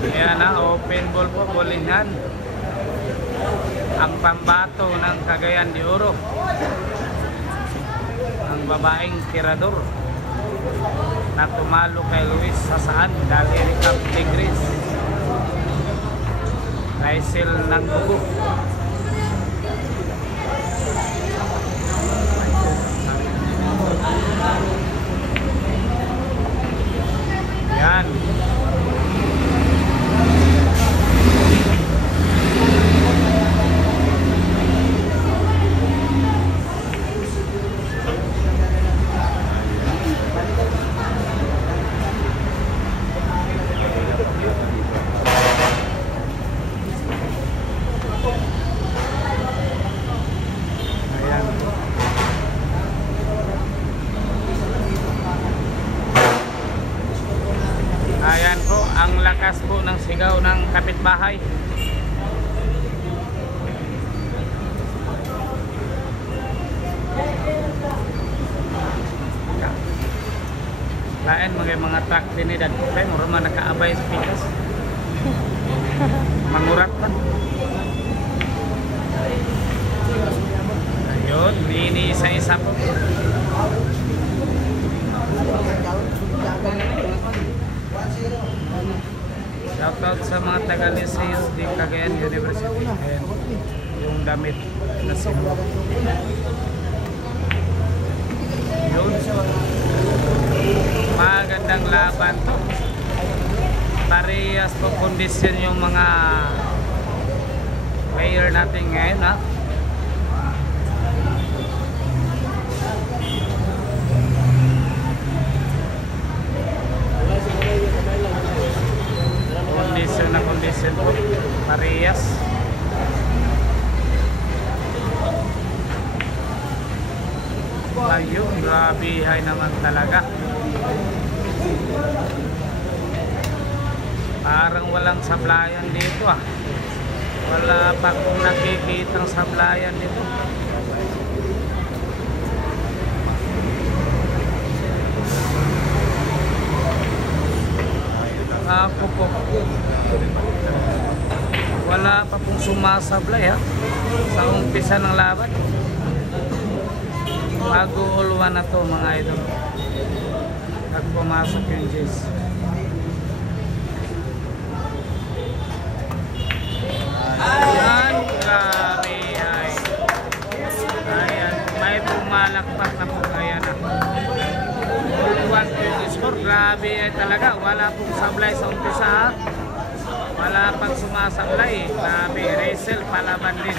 Ayan na, open ball po, bulingan. Ang pambato ng Cagayan de Oro. Ang babaeng tirador na tumalo kay Luis Sasaan dahil Cup Tigres. Rysel ng Dugo. Yan. Ayan po, ang lakas po ng sigaw ng kapitbahay. Lain mga truck din dan kay mura man nakaabay sa pikas. Mangurat pa. Ayun, ini isa-isa po. Shoutout sa mga taga-Liceus di Cagayan University. Ayan, yung damit na sila. Yun. Magandang laban to. Parehas po kondisyon yung mga player natin ngayon, ha. Kondisyon po, parehas. Ayun, grabihay naman talaga. Parang walang sablayan dito, ah. Wala pa akong nakikitang sablayan dito. Ako po, wala pa pong sumasablay, ha, sa umpisa ng laban. Bago ulwan na to mga idol. At pumasok yung Jays. Ayan, grabe ay. Ayan, may pumalakpak na po. Ayan na. Ulwan yung score, grabe ay talaga. Wala pong sablay sa umpisa, ha. Wala pang sumasablay. Grabe, Rysel palaban din.